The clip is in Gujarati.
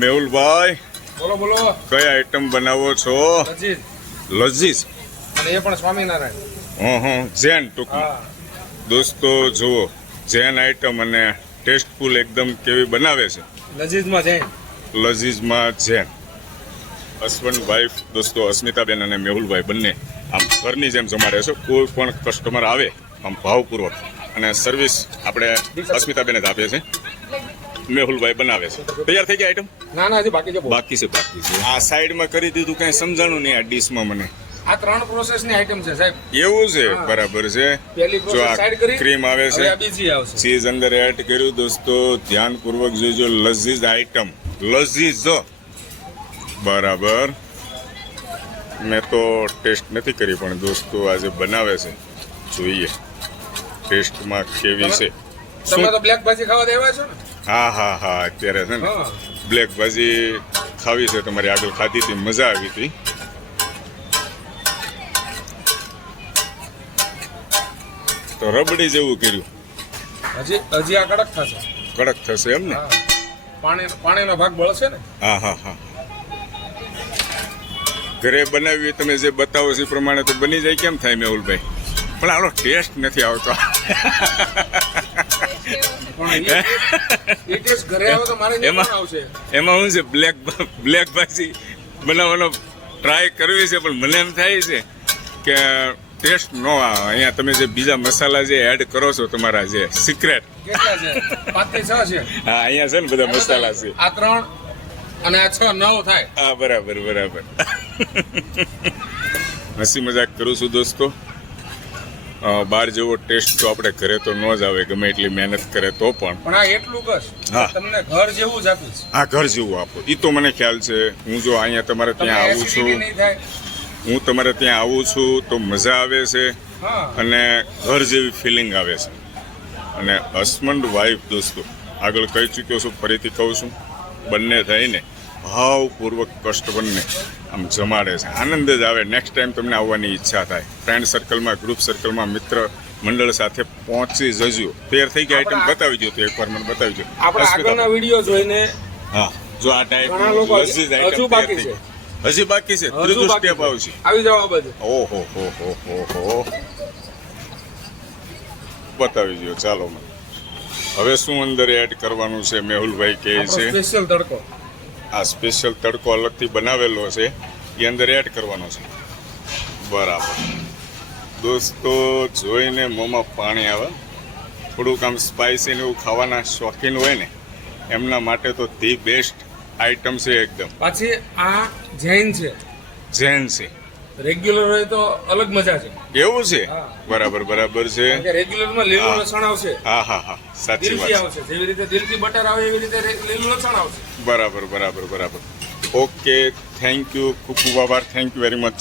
મેહુલભાઈ, બોલો બોલો. કઈ આઈટમ બનાવો છો? લજીજ. લજીઝ. અને એ પણ સ્વામિનારાયણ. જૈન ટૂંકમાં. હા. દોસ્તો જુઓ, જૈન આઈટમ અને ટેસ્ટફુલ એકદમ કેવી બનાવે છે. લજીજમાં જૈન. લજીઝમાં જૈન. હસબન્ડ વાઈફ દોસ્તો અસ્મિતાબેન અને મેહુલભાઈ બંને આમ ઘરની જેમ જમાડે છે. કોઈ પણ કસ્ટમર આવે આમ ભાવપૂર્વક અને સર્વિસ આપણે અસ્મિતાબેન જ આપે છે. મેહુલભાઈ બનાવે છે. તૈયાર થઈ ગયા આઈટમ? ના ના, હજી બાકી છે. બાકી છે. આ સાઈડમાં કરી દીધું, કઈ સમજાણું નહીં આ ડીશમાં મને. આ 3 પ્રોસેસની આઈટમ છે સાહેબ. એવું છે? બરાબર છે. પહેલી જો પ્રોસેસ આ સાઈડ કરી, ક્રીમ આવે હવે છે, આ બીજી આવશે. ચીઝ અંદર એડ કર્યું. દોસ્તો ધ્યાનપૂર્વક જોજો. લઝીઝ આઈટમ, લઝીઝ. બરાબર. મેં તો ટેસ્ટ નથી કરી, પણ દોસ્તો આજે બનાવે છે, જોઈએ ટેસ્ટમાં કેવી છે. તમે તો બ્લેક ભાજી ખાવા દેવા છો ને? હા અત્યારે છે ને હા. બ્લેક ભાજી ખાવી છે. તમારી આગળ ખાધી હતી, મજા આવી હતી. તો રબડી જેવું કર્યું. હજી આ કડક થશે. કડક થશે એમ ને? હા. પાણીનો ભાગ બળશે ને? હા. ઘરે બનાવી તમે જે બતાવો છો એ પ્રમાણે તો બની જાય. કેમ થાય મેહુલભાઈ? પણ આનો ટેસ્ટ નથી આવતો. પણ એ ટેસ્ટ ઘરે આવે તો મારે એમાં આવશે. એમાં શું છે, બ્લેક ભાજી બનાવવાનો ટ્રાય કરવી છે, પણ મને એમ થાય છે કે ટેસ્ટ ન આવે. અહીંયા તમે જે બીજા મસાલા જે એડ કરો છો, તમારા જે સિક્રેટ, કેટલા છે? 5 થી 6 છે. હા અહીંયા છે ને બધા મસાલા છે. આ 3 અને આ 6 9 થાય. હા બરાબર. હસી મજાક કરું છું દોસ્તો. બહાર જેવો ટેસ્ટ તો આપણે ઘરે તો ન જ આવે, ગમે એટલી મહેનત કરે તો પણ. પણ આ એટલું કશ, હા. તમને ઘર જેવું જ આપીશ. હા, ઘર જેવું આપો એ તો મને ખ્યાલ છે. હું જો અહીંયા તમારે ત્યાં આવું acidity છું, નહીં થાય. હું તમારે ત્યાં આવું છું તો મજા આવે છે હા. અને ઘર જેવી ફિલિંગ આવે છે. અને હસબન્ડ વાઈફ દોસ્તો આગળ કહી ચૂક્યો છું, ફરીથી કહું છું, બંને થઈને ભાવપૂર્વક કસ્ટમરને આમ જમાડે છે. આનંદ જ આવે. નેક્સ્ટ ટાઈમ તમને આવવાની ઈચ્છા થાય. ફ્રેન્ડ સર્કલમાં, ગ્રુપ સર્કલમાં, મિત્ર મંડળ સાથે પહોંચી જજો. તૈયાર થઈ ગયા આઈટમ બતાવી દો તો એકવાર મને બતાવી દો. આપણે આગળના વિડીયો જોઈને હા, જો આ ટાઈપ ઘણા લોકો હજુ બાકી છે. હજી બાકી છે. ત્રીજું સ્ટેપ આવશે. આવી જાવ આ બાજુ. ઓહો બતાવી દો. ચાલો મને હવે શું અંદર એડ કરવાનું છે મેહુલભાઈ કહે છે. સ્પેશિયલ તડકો. આ સ્પેશિયલ તડકો અલગથી બનાવેલો છે, એ અંદર એડ કરવાનો છે. બરાબર. દોસ્તો જોઈને મોંમાં પાણી આવે. થોડુંક આમ સ્પાઇસી ને એવું ખાવાના શોખીન હોય ને, એમના માટે તો ધી બેસ્ટ આઈટમ છે એકદમ. પાછી આ જૈન છે. જૈન છે. રેગ્યુલર હોય તો અલગ મજા છે. એવું છે? હા. બરાબર છે. કારણ કે રેગ્યુલરમાં લીલું હા. લસણ આવશે. હા સાચી દિલથી વાત. આવશે. જેવી રીતે દિલથી બટર આવે એવી રીતે લીલું લસણ આવશે. બરાબર. Okay, thank you. ખૂબ આભાર. Thank you very much.